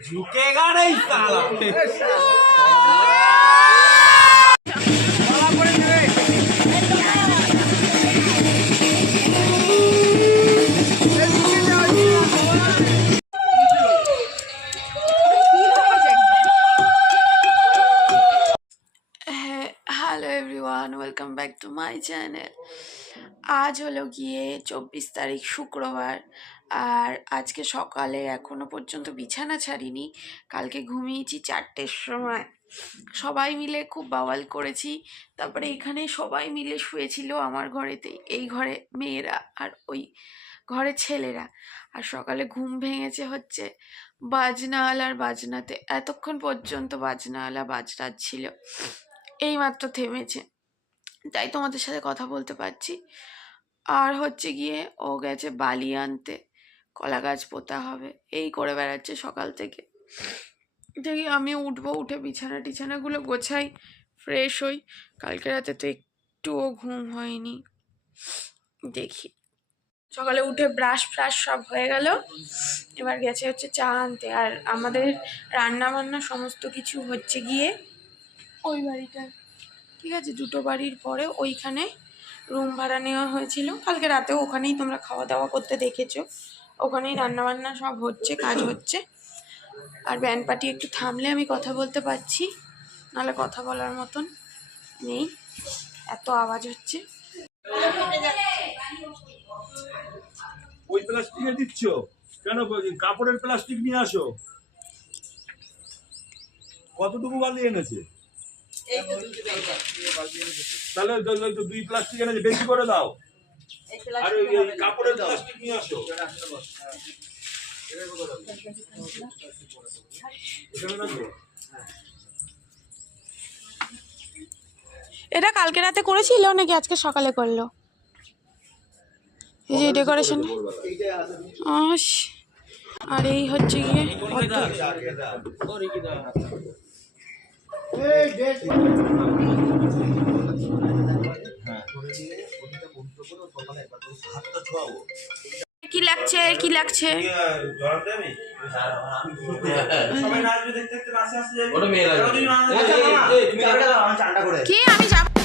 झुकेगा नहीं साला হ্যাঁ hello everyone welcome back to my channel আজ হলো গিয়ে চব্বিশ তারিখ শুক্রবার আর আজকে সকালে এখনও পর্যন্ত বিছানা ছাড়িনি। কালকে ঘুমিয়েছি চারটের সময়। সবাই মিলে খুব বাওয়াল করেছি। তারপরে এখানে সবাই মিলে শুয়েছিল আমার ঘরেতেই এই ঘরে মেয়েরা আর ওই ঘরে ছেলেরা। আর সকালে ঘুম ভেঙেছে হচ্ছে বাজনাওয়ালার বাজনাতে। এতক্ষণ পর্যন্ত বাজনাওয়ালা বাজনাচ্ছিল এইমাত্র থেমেছে। তাই তোমাদের সাথে কথা বলতে পারছি। আর হচ্ছে গিয়ে ও গেছে বালি আনতে। কলা গাছ পোতা হবে, এই করে বেড়াচ্ছে সকাল থেকে। দেখি আমি উঠবো, উঠে বিছানা টিছানাগুলো গোছাই ফ্রেশ হই। কালকে রাতে তো একটুও ঘুম হয়নি। দেখি। সকালে উঠে ব্রাশ ফ্রাশ সব হয়ে গেল। এবার গেছে হচ্ছে চা আনতে। আর আমাদের রান্না বান্না সমস্ত কিছু হচ্ছে গিয়ে ওই বাড়িটা ঠিক আছে, দুটো বাড়ির পরে ওইখানে রুম ভাড়া নেওয়া হয়েছিল। কালকে রাতেও ওখানেই তোমরা খাওয়া দাওয়া করতে দেখেছ। ওখানেই রান্নাবান্না সব হচ্ছে কাজ হচ্ছে। আর ব্যান্ড পার্টি একটু থামলে আমি কথা বলতে পারছি নাহলে কথা বলার মতন নেই এত আওয়াজ হচ্ছে। ওই প্লাস্টিকে দিচ্ছ? কেন কাপড়ের প্লাস্টিক নিয়ে আসো। কতটুকু বালি এনেছে? তাহলে দুই প্লাস্টিক এনেছে বেশি করে দাও। আর ওই ওই কাপড়ের প্লাস্টিক নিয়ে আসো। এটা কালকে রাতে করেছিল নাকি আজকে সকালে করল? এই যে ডেকোরেশন আস আর এই হচ্ছে গিয়ে কি লাগছে? কি লাগছে? কি? আমি যাব।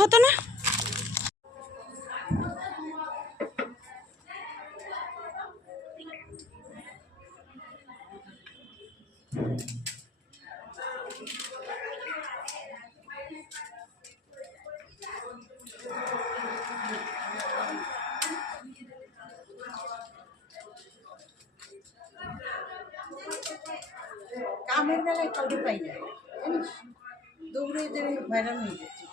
হতো না? কামের বেলায় কাউকে পাই না জানিস? দৌড়ে ভাইরাল হয়ে যাচ্ছে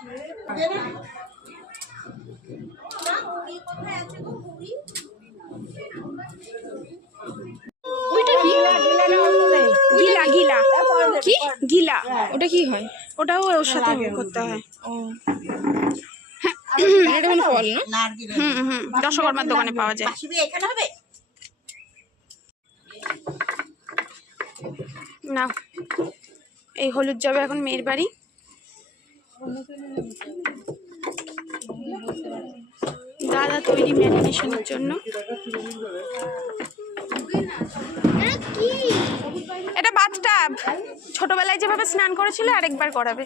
কি? গিলা গিলা। কি? গিলা। ওটা কি হয়? ওটাও ওর সাথে করতে হয়। ও। এটা ফল না? হুম হুম। দশকর্মার দোকানে পাওয়া যায়। এখানে হবে? না এই হলুদ যাবে এখন মেয়ের বাড়ি। দাদা তৈরি ম্যারিনেশনের জন্য। এটা বাথটাব ছোটবেলায় যেভাবে স্নান করেছিল আরেকবার করাবে।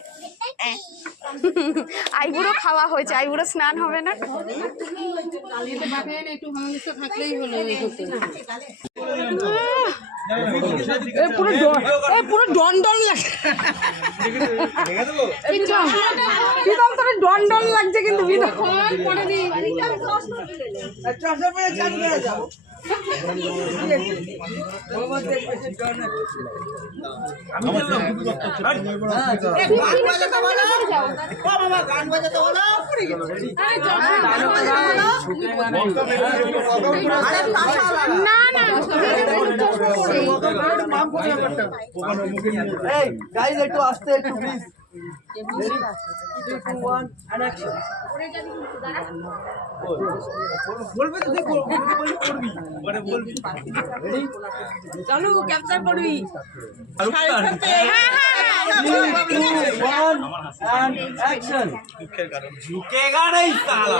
আইবুড়ো খাওয়া হয়েছে আইবুড়ো স্নান হবে না? পুরো ডন ডন লাগছে বিদম তোর ডন ডন লাগছে কিন্তু বিদম একটু আসতে একটু প্লিজ বলবে তো দেখো বলবি করবি মানে বলবি চালু ক্যাপচার করবি झुकेगा नहीं साला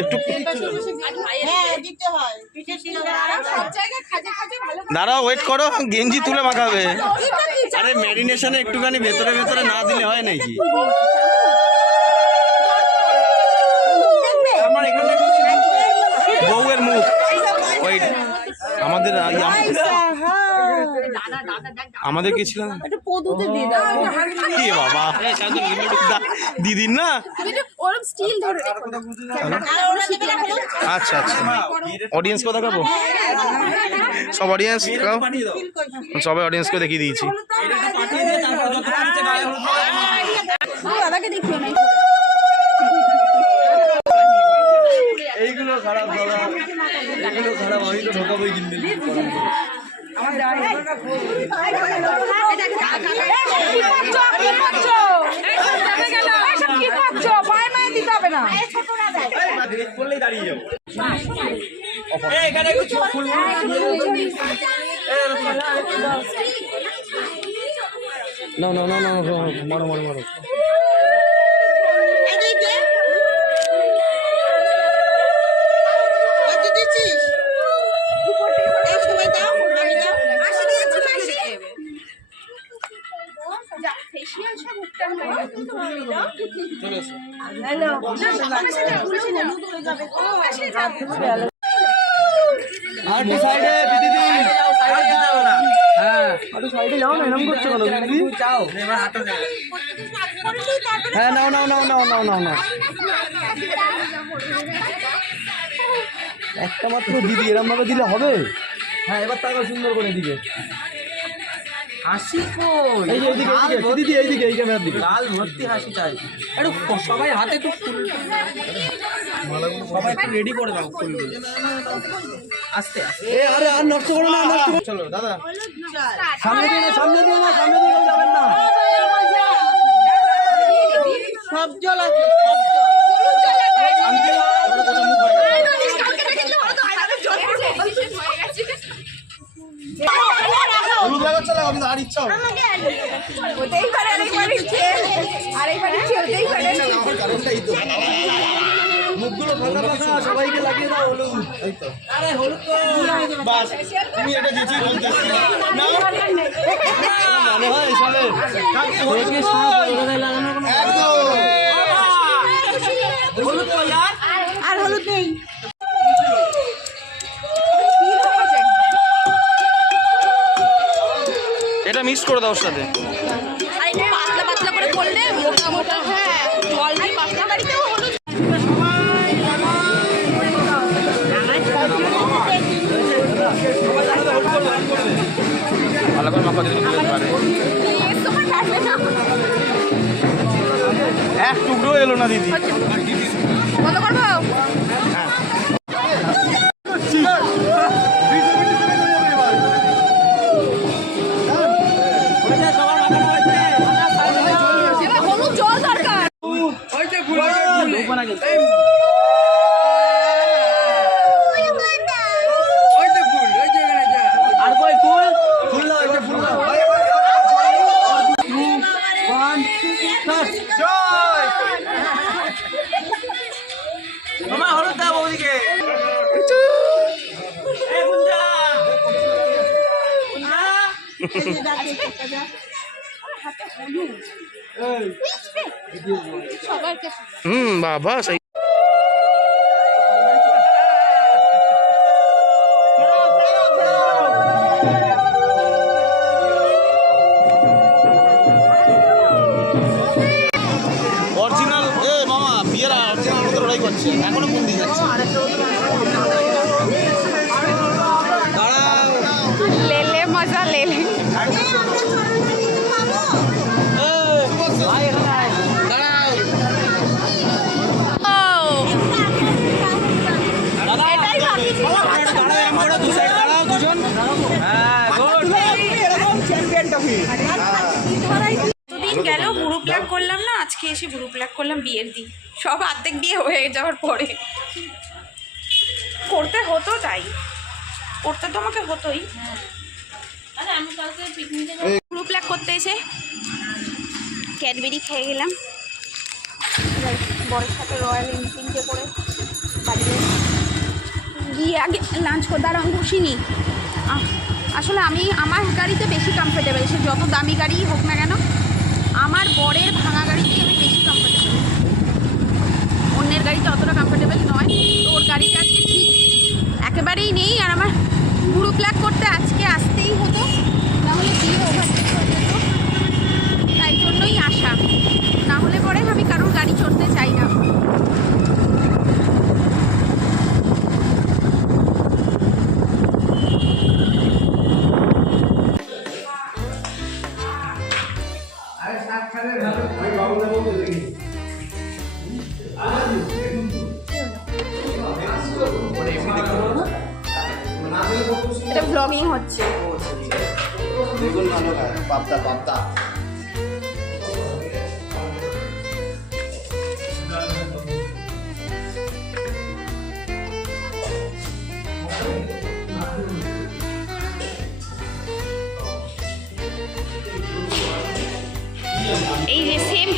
একটু হ্যাঁ হয় দাঁড়াও ওয়েট করো গেঞ্জি তুলে মাখাবে। আরে ম্যারিনেশনে একটুখানি ভেতরে ভেতরে না দিলে হয় নাকি? আমার এখানে বউয়ের মুখ। ওই আমাদের আমাদের কি ছিল কি বাবা? দিদির না? ওরম স্টিল ধরে। আচ্ছা আচ্ছা। অডিয়েন্স কথা খাব সব অডিয়েন্স সবাই অডিয়েন্সকে দেখিয়ে দিয়েছি। দাদাকে দেখিও না এইগুলো খারাপ দাদা এগুলো খারাপ আমি তো ঢোকাবোই কিন্তু। এখানে ফুল না না না না মারো মারো মারো আর দু সাইডে দিদি হ্যাঁ। আরে সাইডে যাও না এরকম করছ কেন? দিদি যাও। এবার হাতটা যাও হ্যাঁ নাও নাও নাও নাও নাও নাও নাও। একটা মাত্র দিদি এরকম ভাবে দিলে হবে? হ্যাঁ এবার তাকে সুন্দর করে দিকে হাসি কই? এই যে এইদিকে এইদিকে দিদি এইদিকে এই ক্যামেরার দিকে। লাল ভর্তি হাসি চাই। একটু সবাই হাতে একটু ফুল। সবাই একটু রেডি করে দাও ফুলগুলো আস্তে আস্তে। এ আরে আর নষ্ট করো না নষ্ট করো। চলো দাদা। সামনে দিয়ে না, সামনে দিয়ে না সামনে দিয়ে যাবেন না। সব জল আছে সব হলুদ লাগাচ্ছে লাগাও কিন্তু আর ইচ্ছা হবে ওটাই পারে আরেকবার ইচ্ছে আরেকবার ইচ্ছে ওটাই পারে আমার কারণটাই তো। মুখগুলো ফাঁকা ফাঁকা সবাইকে লাগিয়ে দাও হলুদ। এই তো। বাস তুমি এটা দিচ্ছি বলতেছি না। মনে হয় এসবে। একদম। আর হলুদ নেই। মিক্স করে দাও ওর সাথে। পাতলা পাতলা করে করলে মোটা মোটা হ্যাঁ। জল দিয়ে পাতলা বাড়িতেও ভালো করে মাখা দিলে পারে এক টুকরো এলো না দিদি। বাবা সেই অরিজিনাল এ মামা বিয়ের অরিজিনাল মতো ওরাই করছে। এখনও ফোন আজকে এসে বুড়ো প্লাক করলাম বিয়ের দিন। সব আর্ধেক বিয়ে হয়ে যাওয়ার পরে। করতে হতো তাই। করতে তো আমাকে হতোই। বুড়ো প্লাক করতে এসে ক্যাডবেরি খেয়ে গেলাম। বরের সাথে রয়্যাল এনফিল্ডে করে বাড়িতে। গিয়ে আগে লাঞ্চ করে দাঁড়ান বসিনি। আহ, আসলে আমি আমার গাড়িতে বেশি কমফোর্টেবল সে যত দামি গাড়িই হোক না কেন আমার বরের ভাঙা আমি কমফোর্টেবল অন্যের গাড়িতে অতটা কমফোর্টেবল নয়। তো ওর গাড়িটা আজকে ঠিক একেবারেই নেই আর আমার বুড়ো প্ল্যাক করতে আজকে আসতেই হতো। তাহলে গিয়ে ওভারটেক হয়ে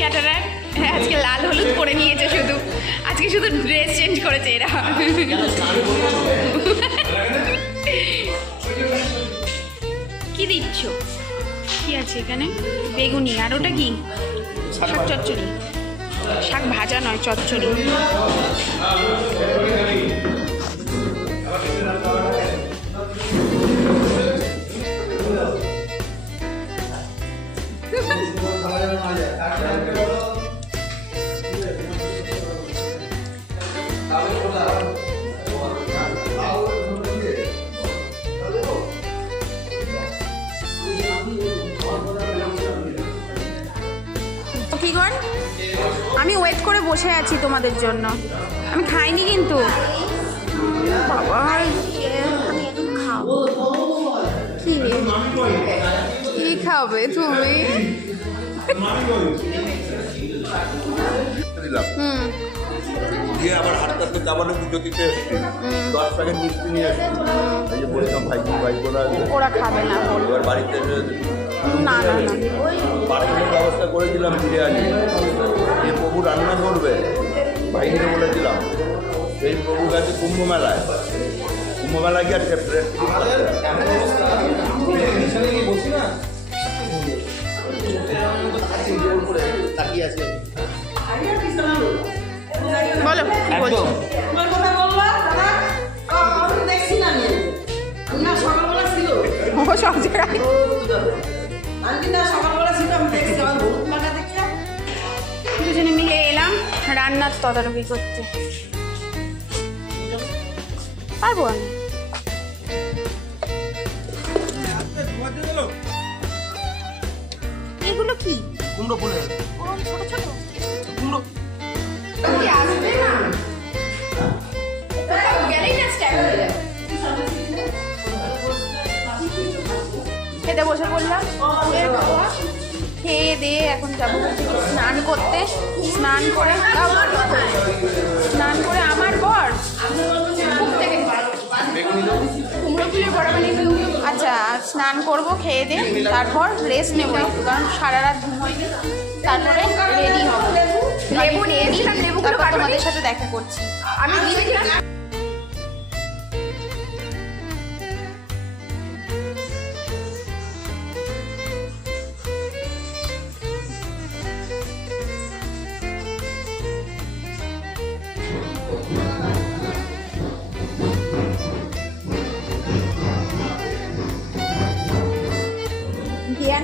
ক্যাটারার? আজকে লাল হলুদ করে নিয়েছে শুধু। আজকে শুধু ড্রেস চেঞ্জ করেছে এরা। কি দিচ্ছ? কি আছে এখানে? বেগুনি। আর ওটা কি? শাক চচ্চড়ি। শাক ভাজা নয় চচ্চড়ি। আমি ওয়েট করে বসে আছি তোমাদের জন্য। আমি খাইনি কিন্তু। বাবা কি খাবে তুমি? দিলাম। দিয়ে আবার হাট কাটতে যাবানো পুজো দিতে এসছি। দশ প্যাকেট মিষ্টি নিয়ে এসছি। এই যে বললাম ভাই ভাই বলে আসবে। ওরা খাবে না এবার বাড়িতে না না না। ব্যবস্থা করে দিলাম বিরিয়ানি যে প্রভু রান্না করবে ভাইকে বলেছিলাম সেই প্রভু গেছে কুম্ভ মেলায়। কুম্ভ মেলায় গিয়ে সকালবেলা ছিল। আমি দেখছি আমার ভূত মাথা দেখি দুজনে মিলে এলাম রান্নার তদারকি করতে। পারব আমি? এগুলো কি? কুমড়ো ফুলে ছোট ছোট কুমড়ো। কি আসবে না। খেতে বসে পড়লাম। খেয়ে দিয়ে এখন যাব। স্নান করতে। স্নান করে স্নান করব খেয়ে দিয়ে তারপর রেস্ট নেব একটু কারণ সারা রাত ঘুম হয়নি। তারপরে রেডি হব। লেবু নিয়ে লেবু তারপর তোমাদের সাথে দেখা করছি। আমি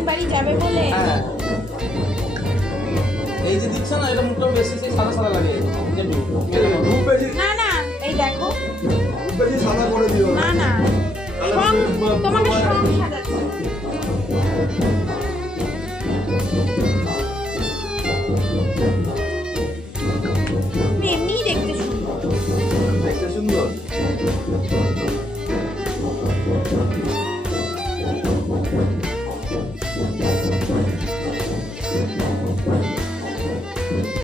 বাড়ি যাবে বলে? এই যে দিচ্ছে না এটা মুখটা বেশি সেই সাদা সাদা লাগে। না না এই দেখো। বেশি সাদা করে দিও। না না। তোমাকে সং সাজাচ্ছে।